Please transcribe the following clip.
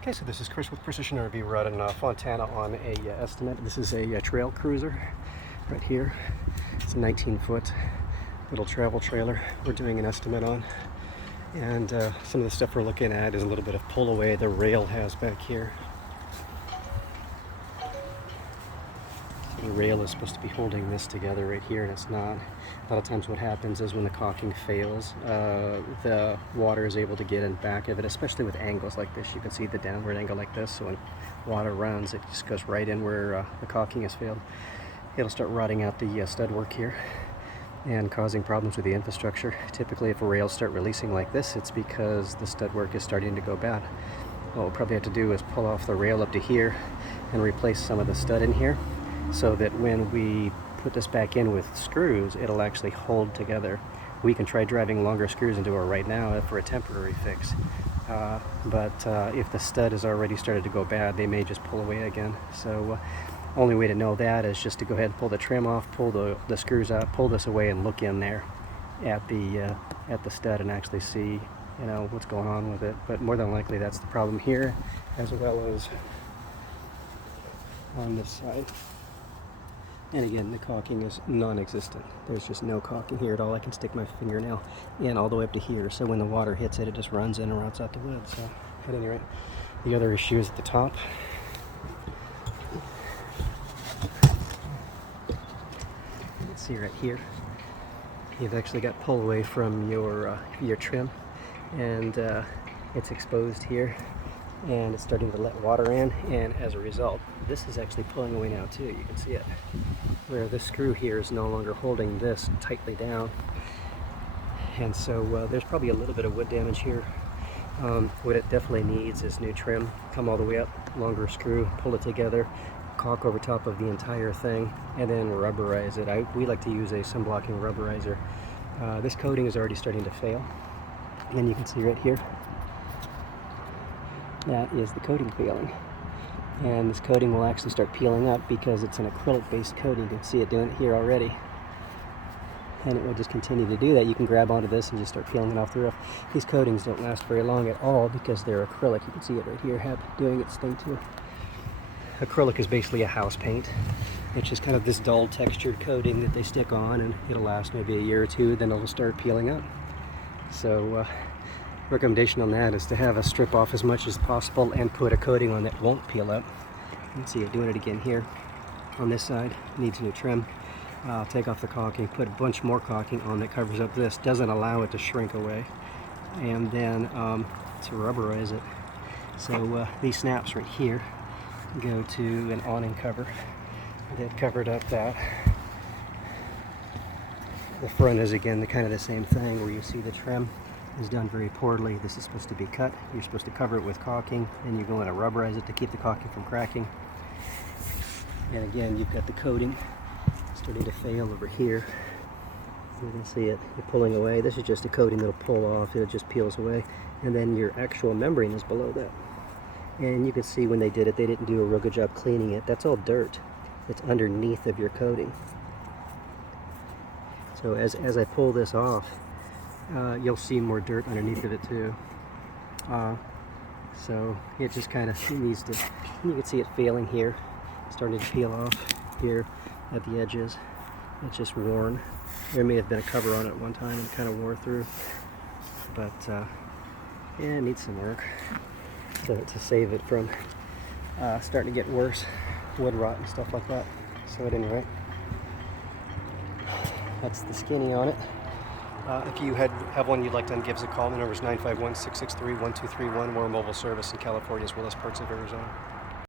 Okay, so this is Chris with Precision RV. We're out in Fontana on a estimate. This is a trail cruiser right here. It's a 19-foot little travel trailer we're doing an estimate on. And some of the stuff we're looking at is a little bit of pull away the rail has back here. The rail is supposed to be holding this together right here, and it's not. A lot of times what happens is when the caulking fails, the water is able to get in back of it, especially with angles like this. You can see the downward angle like this, so when water runs, it just goes right in where the caulking has failed. It'll start rotting out the stud work here and causing problems with the infrastructure. Typically, if a rails start releasing like this, it's because the stud work is starting to go bad. What we'll probably have to do is pull off the rail up to here and replace some of the stud in here, so that when we put this back in with screws, it'll actually hold together. We can try driving longer screws into it right now for a temporary fix. But if the stud has already started to go bad, they may just pull away again. So only way to know that is just to go ahead and pull the trim off, pull the screws out, pull this away, and look in there at the stud and actually see, you know, what's going on with it. But more than likely that's the problem here, as well as on this side. And again, the caulking is non-existent. There's just no caulking here at all. I can stick my fingernail in all the way up to here, so when the water hits it, it just runs in and rots out the wood. So at any rate, the other issue is at the top. You can see right here, you've actually got pull away from your trim, and it's exposed here, and it's starting to let water in, and as a result, this is actually pulling away now too. You can see it, where this screw here is no longer holding this tightly down, and so there's probably a little bit of wood damage here. What it definitely needs is new trim. Come all the way up, longer screw, pull it together, caulk over top of the entire thing, and then rubberize it. We like to use a sunblocking rubberizer. This coating is already starting to fail, and you can see right here, that is the coating failing. And this coating will actually start peeling up because it's an acrylic based coating. You can see it doing it here already, and it will just continue to do that. You can grab onto this and just start peeling it off the roof. These coatings don't last very long at all because they're acrylic. You can see it right here doing its thing too. Acrylic is basically a house paint. It's just kind of this dull textured coating that they stick on, and it'll last maybe a year or two, then it'll start peeling up. So recommendation on that is to have a strip off as much as possible and put a coating on that won't peel up. You can see it doing it again here on this side. Needs new trim. Take off the caulking, put a bunch more caulking on that covers up this, doesn't allow it to shrink away, and then to rubberize it. So these snaps right here go to an awning cover that covered up that. The front is again kind of the same thing, where you see the trim is done very poorly. This is supposed to be cut. You're supposed to cover it with caulking, and you go in and rubberize it to keep the caulking from cracking. And again, you've got the coating starting to fail over here. You can see it pulling away. This is just a coating that'll pull off. It just peels away, and then your actual membrane is below that. And you can see when they did it, they didn't do a real good job cleaning it. That's all dirt. It's underneath of your coating. So as I pull this off, you'll see more dirt underneath of it too. So it just kind of needs to, you can see it failing here, starting to peel off here at the edges. It's just worn. There may have been a cover on it one time and kind of wore through, but yeah, it needs some work to save it from starting to get worse, wood rot and stuff like that. So at any rate, that's the skinny on it. If you have one you'd like to give us a call, the number is 951-663-1231. We're a mobile service in California as well as parts of Arizona.